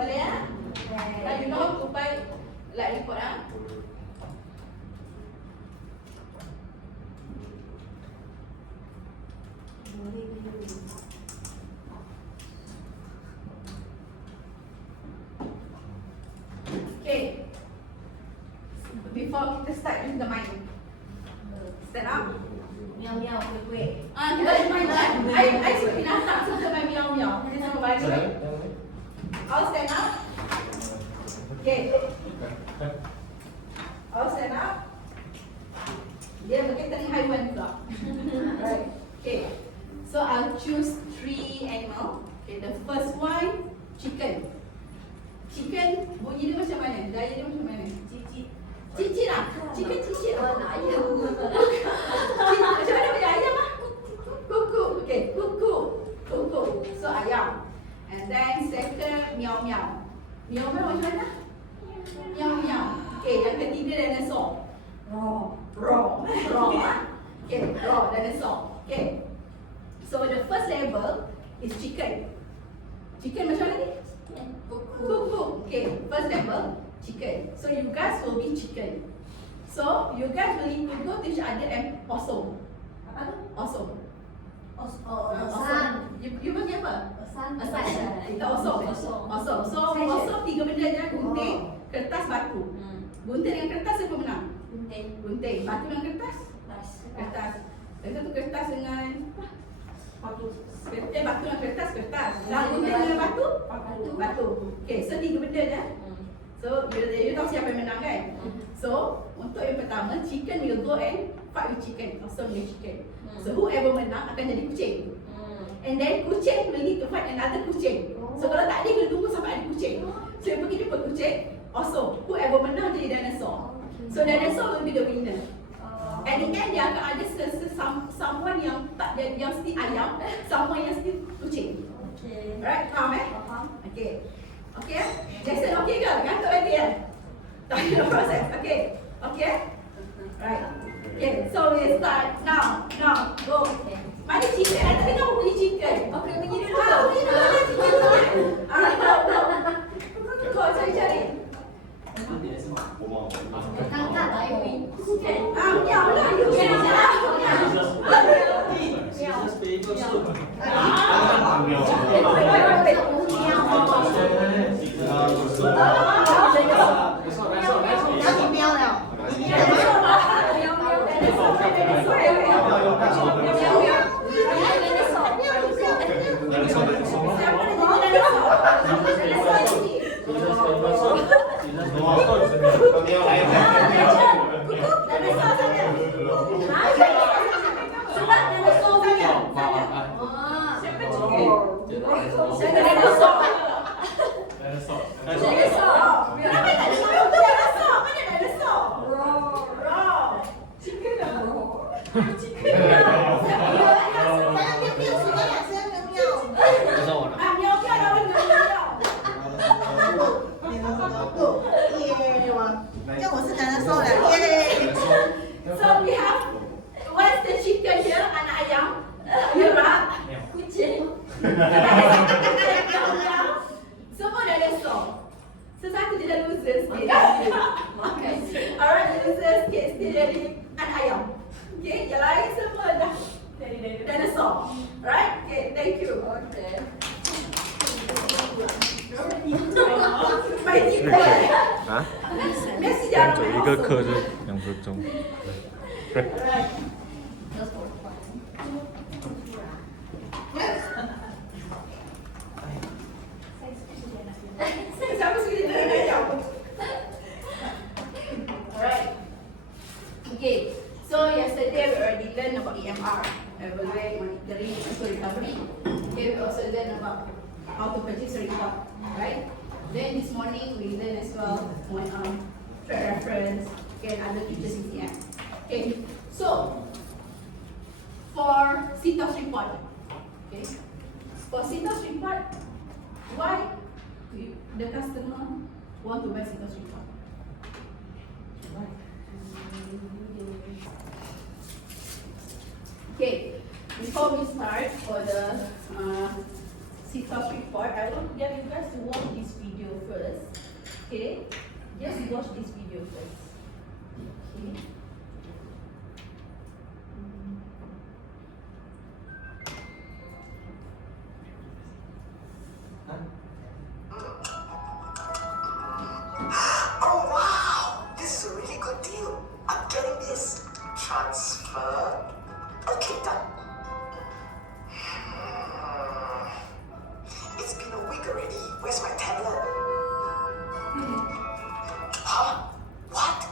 Boleh ya? Now you know to buy like report ah. Okay. Before kita start with the mic. Stand up. Miau-miau kuih-kuih. Kita main lah. I suka binatang, suka main miau-miau. Kita sama bagi. All stand up. Okay. All stand up. Dia berkaitan dengan haiwan juga. Right. Okay. So I'll choose 3 animal. Okay, the first one, chicken. Chicken bunyi dia macam mana? Gaya dia macam mana? Cicit lah. Chicken cicit. Nak ayam. Macam mana punya ayam lah? Kuku. Okay, kuku. Kuku. So ayam. And then second, miau-miau. Miau-miau macam mana? Miau-miau. Okay, yang ketiga dinosaur. Raw. Okay, raw dinosaur. Okay. So the first level is chicken. Chicken macam mana ni? Kuku. Okay, first level chicken. So you guys will be chicken. So you guys will need to go to each other and possum. Apa tu? Possum. Osan. You panggil apa? Osan. Kita osok. Osok. So osok 3 benda je, gunting, kertas, batu. Gunting dengan kertas siapa menang? Gunting. Batu dengan kertas? Kertas. Dan satu kertas dengan batu. Batu dengan kertas. Gunting dengan batu? Batu. Okay, so 3 benda je. So you tahu siapa yang menang kan? So untuk yang pertama, chicken will go and fight with chicken. Possum with chicken. So whoever menang akan jadi kucing. And then kucing will need to fight another kucing. So kalau tak ada, kena tunggu sampai ada kucing. So you pergi jumpa kucing. Also, whoever menang jadi dinosaur. So dinosaur will be the winner. At the end dia akan ada someone yang tak jadi, yang still ayam, someone yang still kucing. Okay. Alright, faham eh? Faham. Okay. Okay? Jason okay ke? Gantuk lagi ya? Tak ada proses. Okay. Okay? Right. Okay, so we start now. Go. Mana chicken? Ada tengok aku beli chicken. Okay, pergi dulu. Pergi dulu ada chicken. Go, cari. Angkat lah, Iwi. Miau lah. You can So we have what's the chicken here? Anak ayam. Merah. Kucing. Semua dinosaur. Sesatu je dah loser sikit. Alright, loser sikit still jadi anak ayam. Okay, yang lain semua dah jadi dinosaur. Right? Okay, thank you. Okay.啊？ Messi 赶 jangan 走 main 一个 kosong. 课是2分钟。对。 Alright. Siapa suka dia nak jawab? Alright. Okay. So yesterday we already learned about EMR, evaluate, monitoring, and also recovery. Okay, we also learned about how to purchase a report, right? Then this morning we learned as well on threat reference, okay, and other features in CM. Okay. So for CTOS report, okay, for CTOS report, why the customer want to buy CTOS report? Okay, before we start for the CTOS report, I want to get you guys to watch this video Okay, just watch this video first. Okay. Oh wow! This is a really good deal. I'm getting this. Transfer. Okay, done. It's been a week already. Where's my tablet? Huh? What?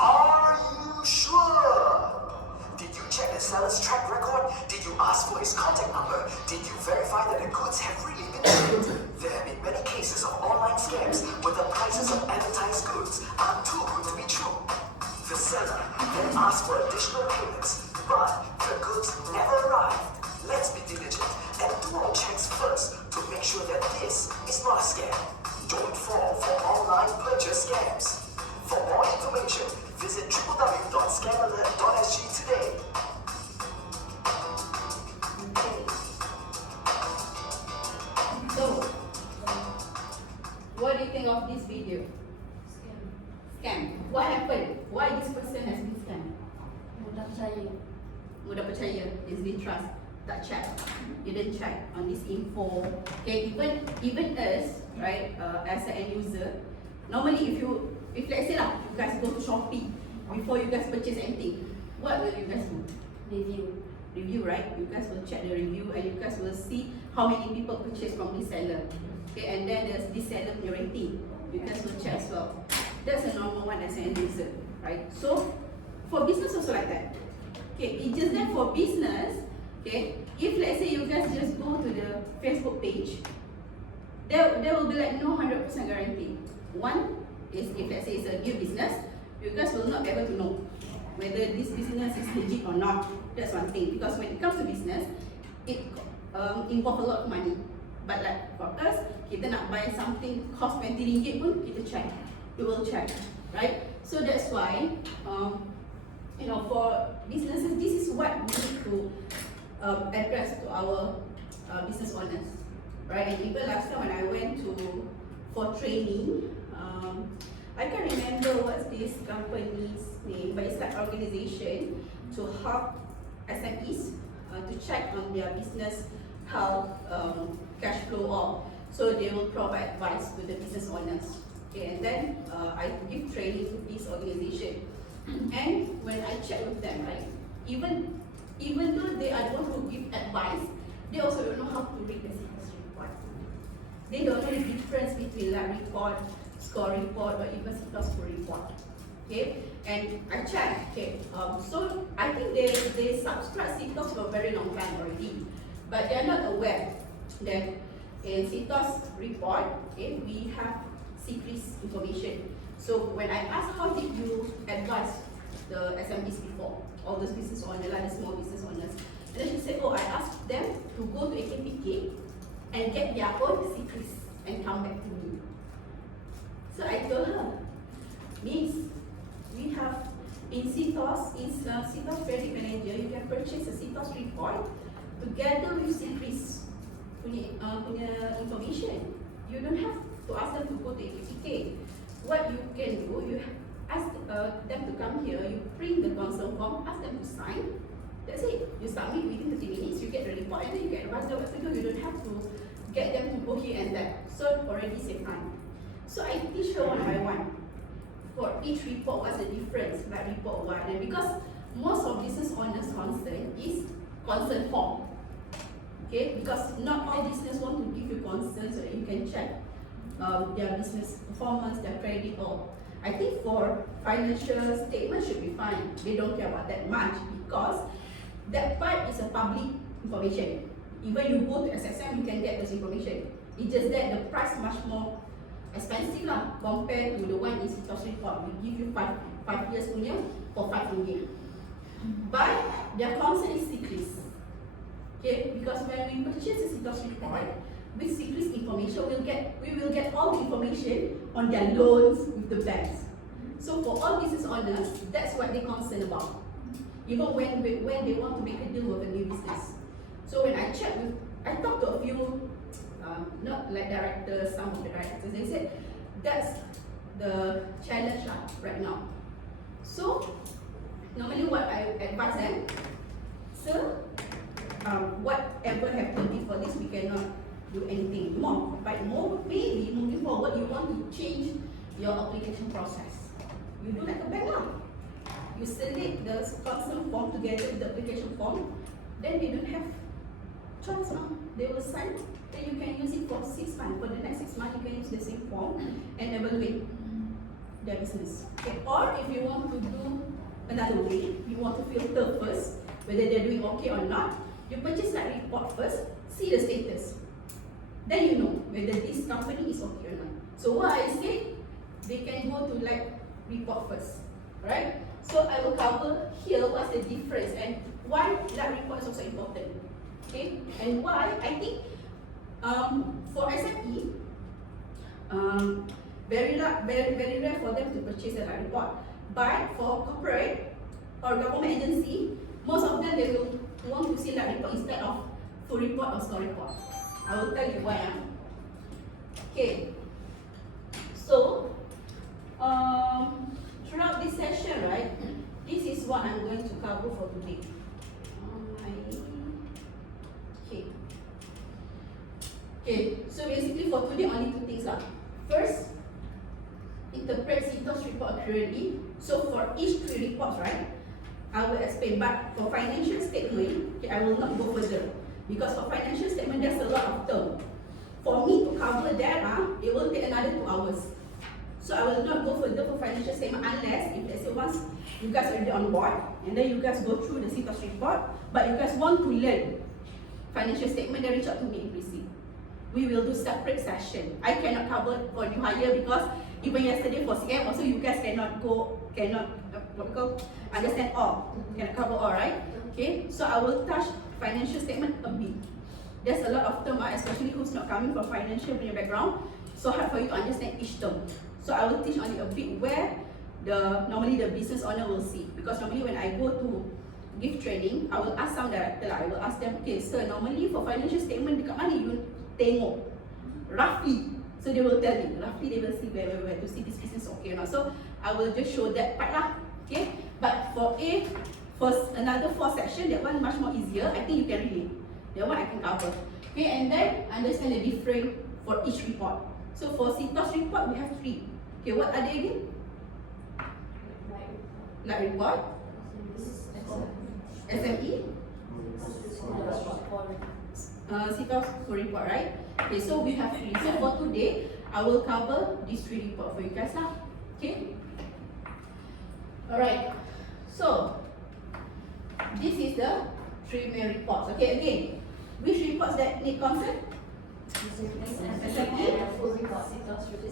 Are you sure? Did you check the seller's track record? Did you ask for his contact number? Did you verify that the goods have really been shipped? There have been many cases of online scams where the prices of advertised goods are too good to be true. The seller then asked for additional payments, but the goods never arrived. Let's be diligent and do our checks first to make sure that this is not a scam. Don't fall for online purchase scams. For more information, visit www.scamalert.sg today. Okay. So, what do you think of this video? Scam. What happened? Why this person has been scammed? Mudah percaya. Mudah percaya, easily trust. Tak check. You didn't check on this info. Okay, even us, right, as an end user, normally if let's say lah, you guys go to Shopee before you guys purchase anything, what will you guys do? Review, right? You guys will check the review and you guys will see how many people purchase from this seller. Okay, and then there's this seller rating. You guys will check as well. That's a normal one as an end user, right? So for business also like that. Okay, it's just that for business, okay, if let's say you guys just go to the Facebook page, there will be like no 100% guarantee. One is if let's say it's a new business, you guys will not be able to know whether this business is legit or not. That's one thing, because when it comes to business, it involves a lot of money. But like for us, kita nak buy something cost 20 ringgit pun, kita check. We will check, right? So that's why, you know, for businesses, this is what we need to address to our business owners, right? And even last time when I went for training, I can't remember what's this company's name, but it's like organization to help SMEs to check on their business health, cash flow, all. So they will provide advice to the business owners. Okay, and then I give training to this organization. And when I check with them, right, even though they are the one who give advice, they also don't know how to read the CTOS report. They don't know the difference between lab report, score report, or even CTOS full report. Okay, and I checked. Okay, so I think they subscribe CTOS for a very long time already, but they are not aware that in CTOS report, okay, we have secret information. So when I asked how did you advise the SMBs before, all those business owners, like the small business owners, and then she said, oh, I asked them to go to AKPK and get their own secrets and come back to me. So I told her, Miss, we have in CTOS, CTOS Credit Manager, you can purchase a CTOS report together with secrets punya information. You don't have to ask them to go to AKPK. What you can do, you ask them to come here, you print the consent form, ask them to sign. That's it. You submit within 30 minutes, you get the report, and then you get advice on what to do. You don't have to get them to go here and there. So already save time. So I teach her one by one. For each report, what's the difference? Like report one, and because most of business owners' concern is consent form. Okay, because not all business want to give you consent so that you can check their business performance, their credit, all. I think for financial statement should be fine. They don't care about that much because that part is a public information. Even you go to SSM, you can get this information. It's just that the price much more expensive lah compared to the one in CTOS report. We give you 5 years punya for 5 ringgit. But their concern is secrets. Okay, because when we purchase a CTOS report, with secret information, we will get all the information on their loans with the banks. So for all business owners, that's what they're concerned about. Even when they want to make a deal with a new business. So when I talked to a few, not like directors, some of the directors, they said that's the challenge right now. So normally what I advise them, sir, whatever happened before this, we cannot do anything more. But maybe moving forward, you want to change your application process. You do like a bank now. You select the consent form together with the application form, then they don't have choice now. They will sign, then you can use it for 6 months. For the next 6 months, you can use the same form and evaluate their business. Okay. Or if you want to do another way, you want to filter first whether they're doing okay or not, you purchase that report first, see the status. Then you know whether this company is okay or not. So what I said, they can go to like report first, right? So I will cover here what's the difference and why that report is also important. Okay, and why I think for SME, very rare for them to purchase a report. But for corporate or government agency, most of them they will want to see that report instead of full report or score report. I will tell you why. Okay, so throughout this session, right, this is what I'm going to cover for today. Okay, so basically for today only 2 things lah. First, interpret CITOS report accurately. So for each 3 reports, right, I will explain. But for financial statement, okay, I will not go further because for financial statement there's a lot of term. For me to cover that, it will take another 2 hours. So I will not go further for financial statement unless if let's say once you guys are already on board and then you guys go through the CITOS report, but you guys want to learn financial statement, then reach out to me in PC. We will do separate session. I cannot cover for new hire because even yesterday for CM also you guys cannot understand all, cannot cover all, right? Okay, so I will touch financial statement a bit. There's a lot of term, especially who's not coming from financial background, so hard for you to understand each term. So I will teach only a bit where normally the business owner will see, because normally when I go to give training, I will ask some director I will ask them, okay sir, normally for financial statement dekat mana you tengok roughly, so they will tell me roughly, they will see where to see this business okay or not. So I will just show that part lah. Okay, but for another 4 section, that one much more easier. I think you can relate. That one I can cover. Okay, and then understand the difference for each report. So for CITOS report we have 3. Okay, what are they again? Like report, SME, CITOS full report, right? Okay, so we have 3. So for today, I will cover these 3 reports for you guys lah. Okay. Alright. So this is the 3 main reports. Okay, again, which reports that need consent? SME,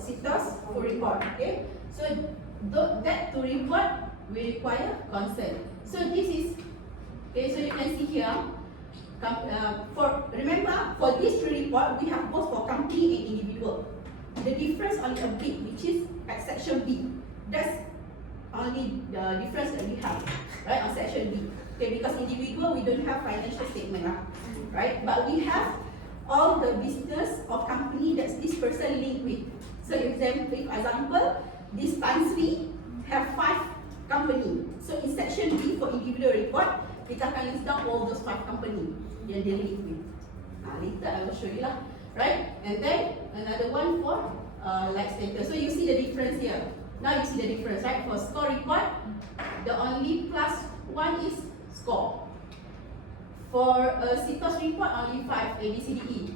CITOS full report. Okay. So that to report will require consent. So this is okay. So you can see here. Remember, for this 3 report, we have both for company and individual. The difference only a bit, which is at section B. That's only the difference that we have, right, on section B. Okay, because individual we don't have financial statement, right? But we have all the business or company that this person linked with. So, for example, this Tan Sri have 5 company. So in section B for individual report, kita akan list down all those 5 company yang dia link with. Later I will show you lah, right? And then another one for like status. So you see the difference here. Now you see the difference, right? For score report, the only plus 1 is score. For CITOS report, only 5, A, B, C, D, E.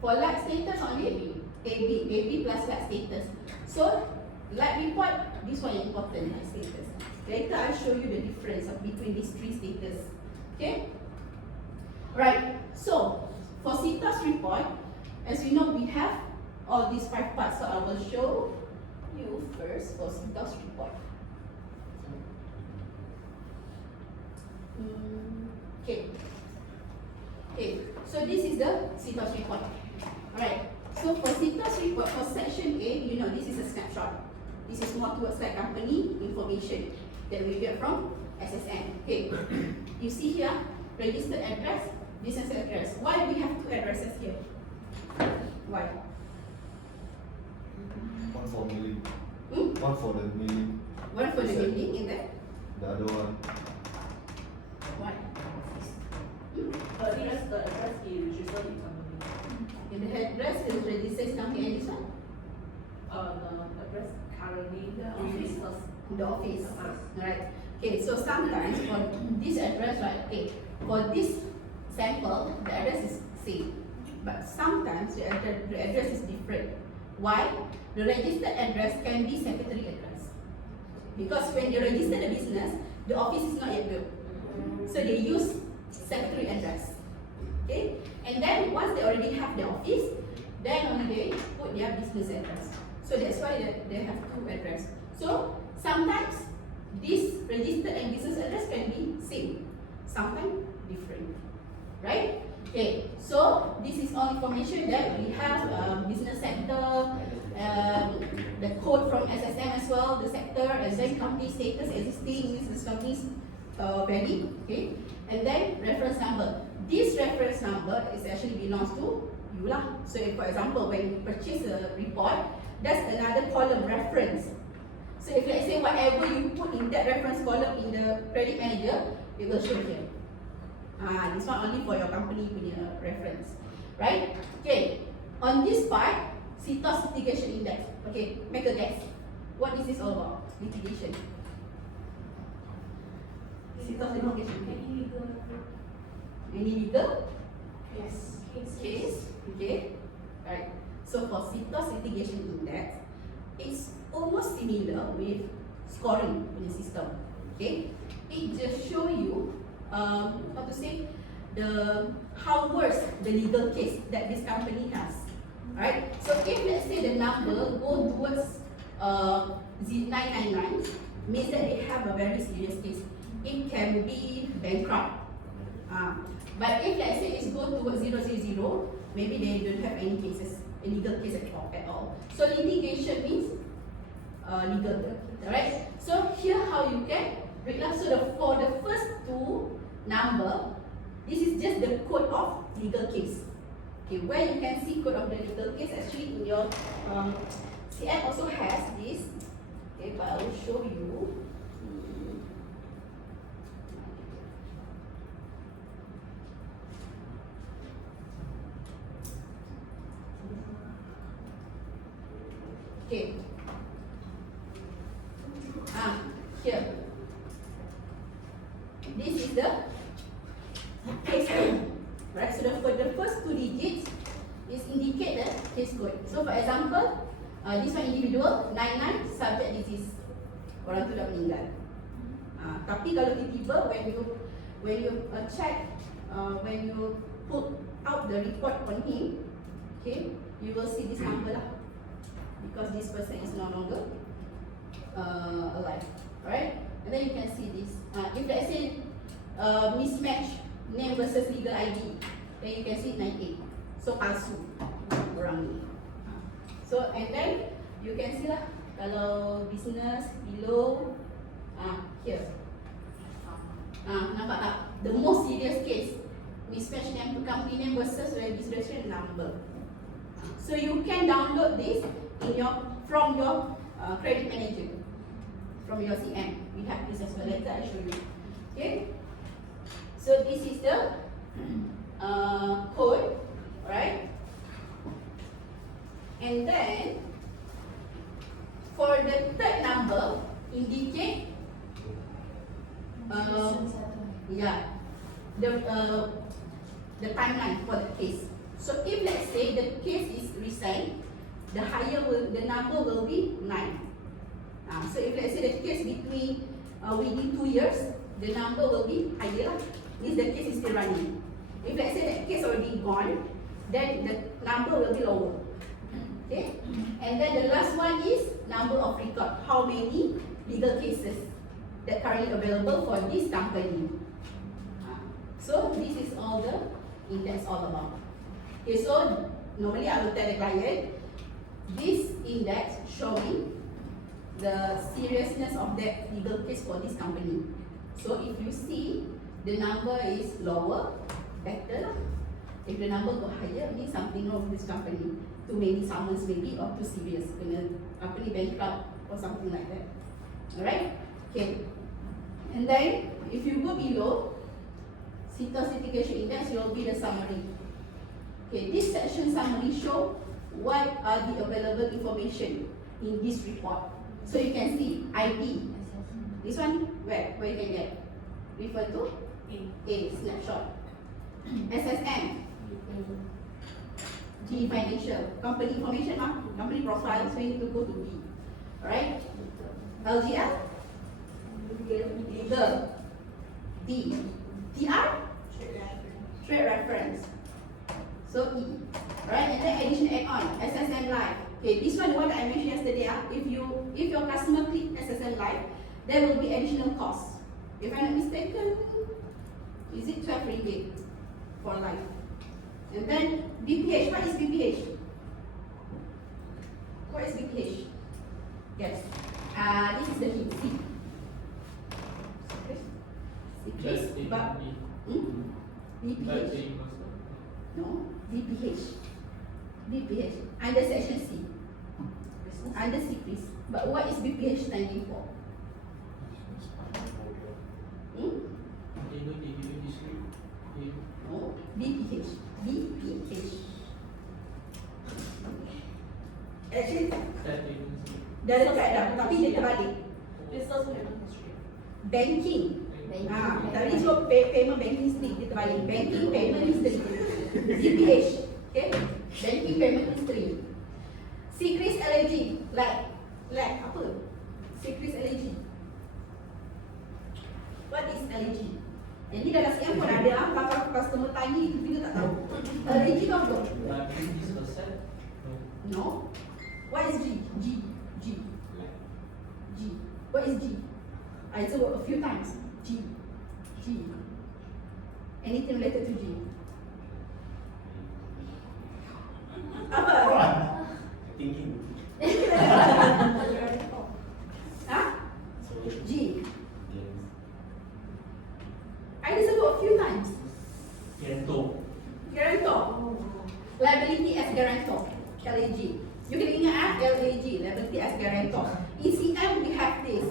For like status, only A, B plus like status. So like report, this one is important, like status. Later I'll show you the difference between these 3 status. Okay? Right. So for CITOS report, as you know, we have all these 5 parts. So I will show you first for CITOS report. Okay. Okay. So this is the CITOS report. Alright. So for CITOS report for section A, you know this is a snapshot. This is more towards like company information that we get from SSN. Okay, you see here, registered address, business address. Why we have two addresses here? Why? One for mailing. Hmm? One for the mailing. One for the Yes, sir. building in that. The other one. Why? Address, the address is registered in company. In the address is registered company and this one? The address currently The in office. business. The office. Right. Okay, so sometimes for this address, right, okay, for this sample, the address is same. But sometimes the address is different. Why? The registered address can be secretary address. Because when you register the business, the office is not yet built. So they use secretary address. Okay? And then once they already have the office, then only they put their business address. So that's why they have two address. So sometimes this registered and business address can be same, sometimes different. Right? Okay, so this is all information that we have, business sector, the code from SSM as well, the sector, and then company status, existing business companies value, okay, and then reference number. This reference number is actually belongs to you lah. So if, for example, when you purchase a report, that's another column reference. So if let's say whatever you put in that reference column in the credit manager, it will show here. This one only for your company punya reference, right? Okay, on this part, CITOS litigation index. Okay, make a guess. What is this all about? Litigation. CITOS litigation. Any legal Yes. case? Okay, right. So for CITOS litigation index, it's almost similar with scoring in the system. Okay, it just show you how to say how worse the legal case that this company has. Right? So if let's say the number go towards 999, means that they have a very serious case. It can be bankrupt. But if let's say it's go towards 000, maybe they don't have any cases, a legal case at all. So litigation means legal. Alright? So here how you can break down. So for the first two number, this is just the code of legal case. Okay, where you can see code of the legal case, actually in your CM also has this. Okay, but I will show you. Okay. Here. This is the case code. Right, so for the first two digits is indicate the case code. So for example, this one individual 99 subject disease. Orang tu dah meninggal. Tapi kalau tiba-tiba when you check, when you put out the report on him, okay, you will see this number lah. Because this person is no longer alive, right? And then you can see this. If let's say mismatch name versus legal ID, then you can see 98. So palsu orang ni. So and then you can see lah kalau business below, here. Nampak tak? The most serious case, mismatch name to company name versus registration number. So you can download this from your credit manager, from your CM. We have this as well. Later I show you. Okay. So this is the code, right? And then for the third number, indicate the timeline for the case. So if let's say the case is recent, the number will be 9. So if let's say the case between within 2 years, the number will be higher. Means the case is still running. If let's say that case already gone, then the number will be lower. Okay? And then the last one is number of record. How many legal cases that currently available for this company. So this is all the index all about. Okay, so normally I will tell the client, this index showing the seriousness of that legal case for this company. So if you see the number is lower, better lah. If the number go higher, means something wrong with this company. Too many summons maybe or too serious. Kena company bankrupt or something like that. Alright? Okay. And then if you go below, CITO Certification Index, will be the summary. Okay, this section summary show what are the available information in this report. So you can see ID. This one where you can get? Refer to A snapshot. SSN. G financial. Company information, company profile, so you need to go to B. Alright? LGL? Legal. D. TR? Trade reference. So E. Alright, and then addition add-on, SSN Live. Okay, this one what I mentioned yesterday. If your customer click SSN Live, there will be additional cost. If I'm not mistaken, is it 12 ringgit for live? And then BPH, what is BPH? What is BPH? Yes. This is the hint. Secret. But BPH. No, BPH. BPH. Under section C. Under secrets. But what is BPH standing for? No, BPH. BPH. Actually, dah dekat dah, tapi dia terbalik. Business payment history. Banking. Tadi so payment banking history, dia terbalik. Banking payment history. BPH. Okay? Banking payment history. Secrets allergy. Like apa? Secrets allergy. What is allergy? Yang ni dalam CM pun ada kalau customer tanya itu kita tak tahu. Allergy tu apa? No. What is G? G. What is G? I said a few times. G. Anything related to G? Apa? Thinking. Huh? G. I disebut a few times. Guarantor. Liability as guarantor. LAG. You can ingat LAG, liability as guarantor. ECM we have this.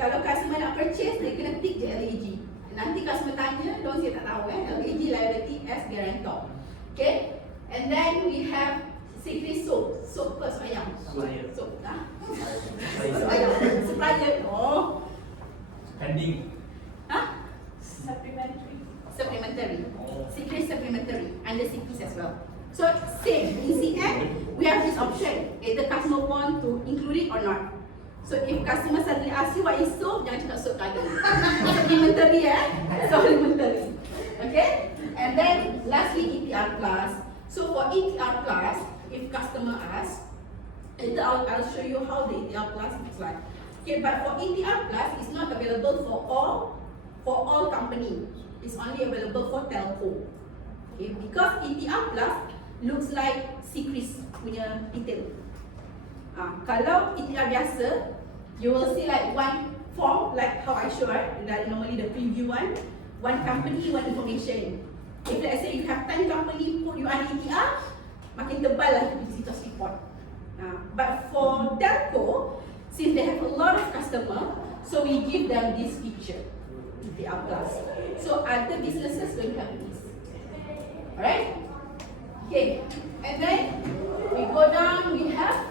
Kalau customer nak purchase, dia kena tick je LAG. Nanti customer tanya, don't say tak tahu LAG liability as guarantor. Okay? And then we have secret soap. Soap ke soap ayam? Soap. Soap ayam. Supplier. Oh. Pending. Supplementary. Secret supplementary. Under secrets as well. So same. In CM, we have this option. Either customer want to include it or not. So if customer suddenly ask you what is soap, jangan cakap soap lagi. Supplementary Supplementary. Okay? And then lastly ETR class. So for ETR class, if customer asks, later I'll show you how the ETR class looks like. Okay, but for ETR class, it's not available for all company. It's only available for telco. Okay, because ETR plus looks like secrets punya detail. Kalau ETR biasa, you will see like one form, like how I show, right? Normally the preview one company, one information. If let's say you have 10 company put you on ETR, makin tebal lah visitors report. But for telco, since they have a lot of customer, so we give them this feature, ETR plus. So other businesses will have this. Alright? Okay. And then we go down, we have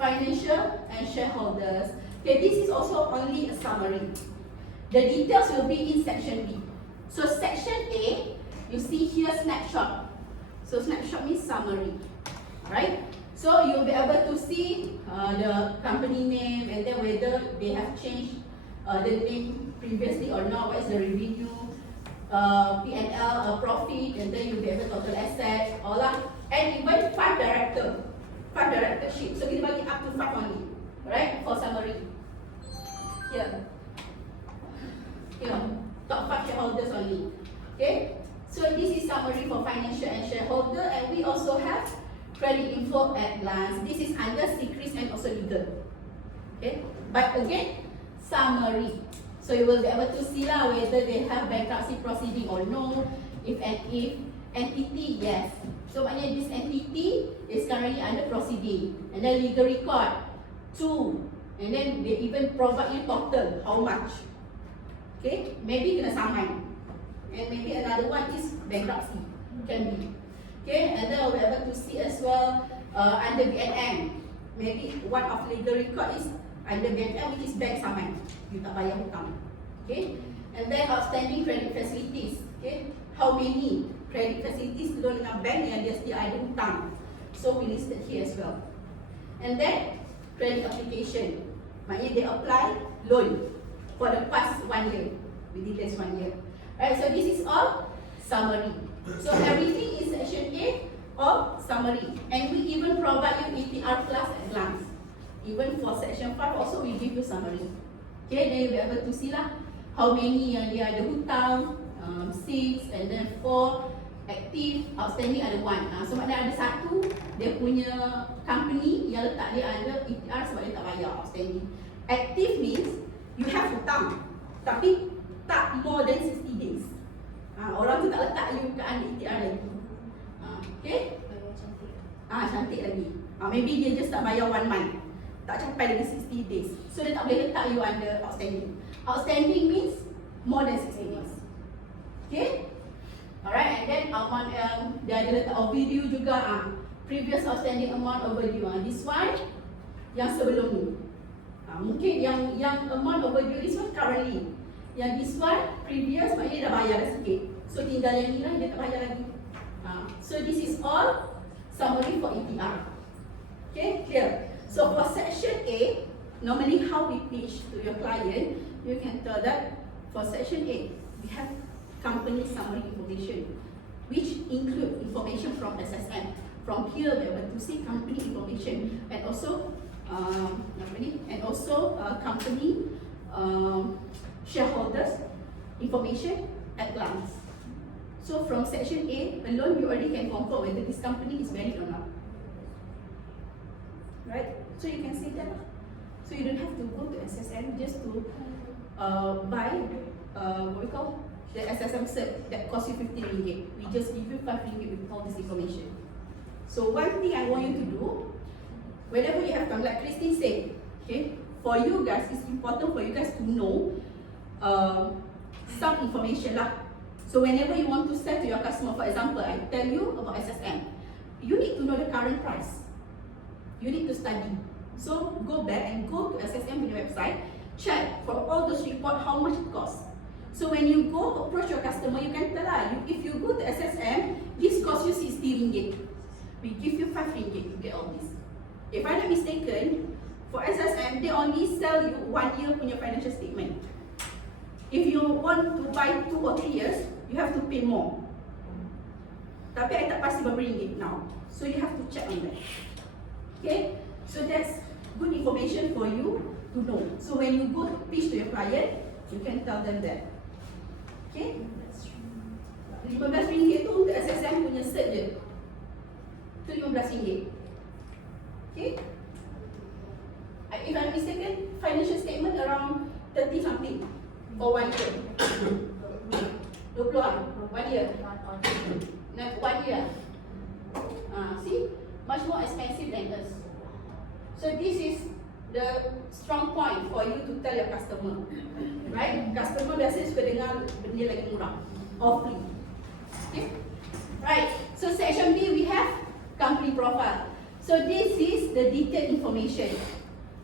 financial and shareholders. Okay, this is also only a summary. The details will be in section B. So section A, you see here snapshot. So snapshot means summary. Right? So you'll be able to see the company name and then whether they have changed the name previously or not, what is the revenue, P&L, profit, and then you'll be able to total asset, all that. And even 5 director sheet. So kita bagi up to 5 only, right? For summary. Here, top 5 shareholders only. Okay. So this is summary for financial and shareholder, and we also have credit info at glance. This is under secrets and also legal. Okay, but again, summary. So you will be able to see lah whether they have bankruptcy proceeding or no. If entity, yes. So maknanya this entity is currently under proceeding. And then legal record, 2. And then they even provide you total, how much. Okay, maybe kena saman. And maybe another one is bankruptcy, can be. Okay, and then we'll be able to see as well under BNM. Maybe one of legal record is under BNM, which is bank saman. You tak bayar hutang. Okay, and then outstanding credit facilities. Okay, how many credit facilities loan dengan bank yang dia still ada hutang. So we listed here as well. And then credit application. Maknanya they apply loan for the past 1 year, within this 1 year. Right, so this is all summary. So everything is section A of summary. And we even provide you ETR class at glance. Even for section 5 also we give you summary. Okay, then you'll be able to see lah how many yang dia ada hutang, 6, and then 4 active, outstanding ada 1. So maknanya ada satu dia punya company yang letak dia under ETR sebab dia tak bayar outstanding. Active means you have hutang tapi tak more than 60 days. Orang tu tak letak you ke under ETR lagi. Okay? Cantik lagi. Maybe dia just tak bayar 1 month. Tak capai lagi 60 days. So dia tak boleh letak you under outstanding. Outstanding means more than 60 days. Okay? Alright, and then amount dia ada letak overdue juga. Previous outstanding amount overdue. This one yang sebelum ni. Mungkin yang amount overdue this one currently. Yang this one previous maknanya dia dah bayar dah sikit. So tinggal yang ni lah dia tak bayar lagi. So this is all summary for ETR. Okay, clear. So for section A, normally how we pitch to your client, you can tell that for section A, we have company summary information, which include information from SSM. From here, we are able to see company information and also company shareholders information at glance. So from section A alone, you already can confirm whether this company is valid or not. Right? So you can see that. So you don't have to go to SSM just to buy what we call the SSM cert that costs you 15 ringgit. We just give you 5 ringgit with all this information. So one thing I want you to do, whenever you have come, like Christine said, okay, for you guys, it's important for you guys to know some information lah. So whenever you want to sell to your customer, for example, I tell you about SSM, you need to know the current price. You need to study. So go back and go to SSM website, check for all those reports how much it costs. So when you go approach your customer, you can tell her, if you go to SSM, this costs you 60 ringgit. We give you 5 ringgit to get all this. If I'm not mistaken, for SSM, they only sell you 1 year punya financial statement. If you want to buy 2 or 3 years, you have to pay more. Tapi I tak pasti berapa ringgit now. So you have to check on that. Okay? So that's good information for you to know. So when you go to pitch to your client, you can tell them that. Okay? 15 ringgit tu untuk SSM punya cert je. Itu 15 ringgit. Okay? If I'm mistaken, financial statement around 30 something for 1 year. 20 lah, 1 year. 1 year. See? Much more expensive than us. So this is the strong point for you to tell your customer. Right? Customer biasa suka dengar benda lagi murah or free. Okay? Right. So section B we have company profile. So this is the detailed information.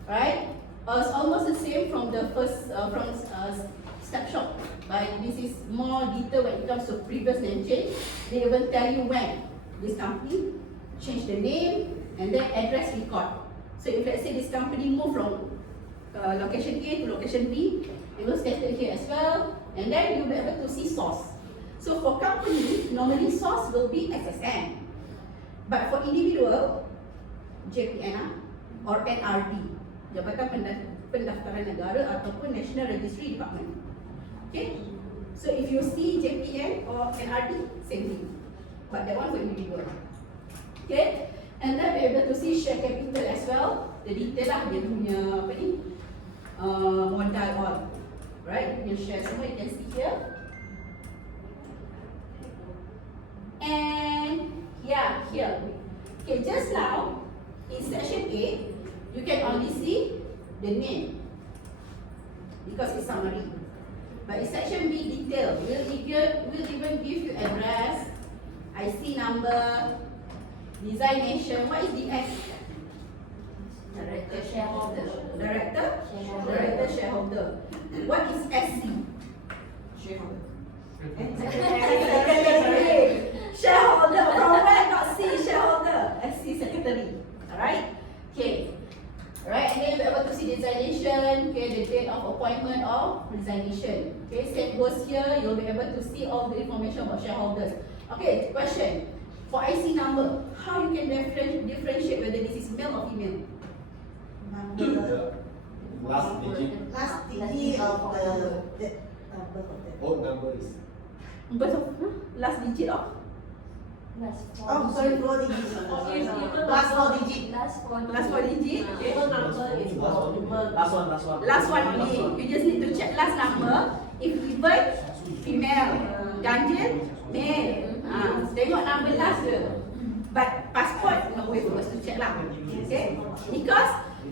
Right? It's almost the same from the first snapshot. But this is more detail when it comes to previous name change. They even tell you when this company change the name and then address record. So if let's say this company move from location A to location B, it will stated here as well, and then you'll be able to see source. So for company, normally source will be SSM, but for individual, JPN or NRD, Jabatan Pendaftaran Negara ataupun National Registry Department. Okay, so if you see JPN or NRD, same thing, but that one for individual. Okay, and then we're able to see share capital as well. the detail lah dia punya apa ni modal all. Right, you share semua, you can see here. And yeah, here. Okay, just now in section 8, you can only see the name because it's summary. But in section B, detail. We'll even give you address, IC number, design nation. What is DS? Director shareholder. Director? Shareholder. Director shareholder. What is SC? Shareholder. Secretary. Shareholder. From where got C? Shareholder. SC secretary. Alright? Okay. Alright, and then you'll be able to see designation, okay, the date of appointment of resignation. Okay, same goes here, you'll be able to see all the information about shareholders. Okay, question. For IC number, how you can differentiate whether this is male or female? The last digit, Last digit of the number of the. old number is Birth of, last digit of? Oh, sorry, 4 digits. Last 4 digit. Last four digit. Last 4 digit? Okay. Phone number is for women. last one. Last one only. You just need to check last number. If given, female. Ganjil, male. Tengok number last ke. But passport, no way for us to check lah. Okay?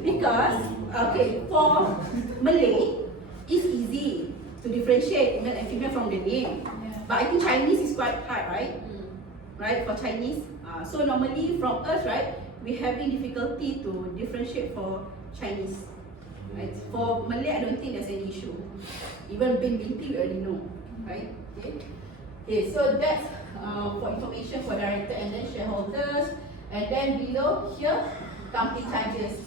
Because okay, for Malay, it's easy to differentiate male and female from the name. But I think Chinese is quite hard, right? Right, for Chinese. So normally from us, right, we having difficulty to differentiate for Chinese. Right? For Malay, I don't think there's any issue. Even bin binti, we already know. Right? Okay, so that's for information for director and then shareholders. And then below here, company charges.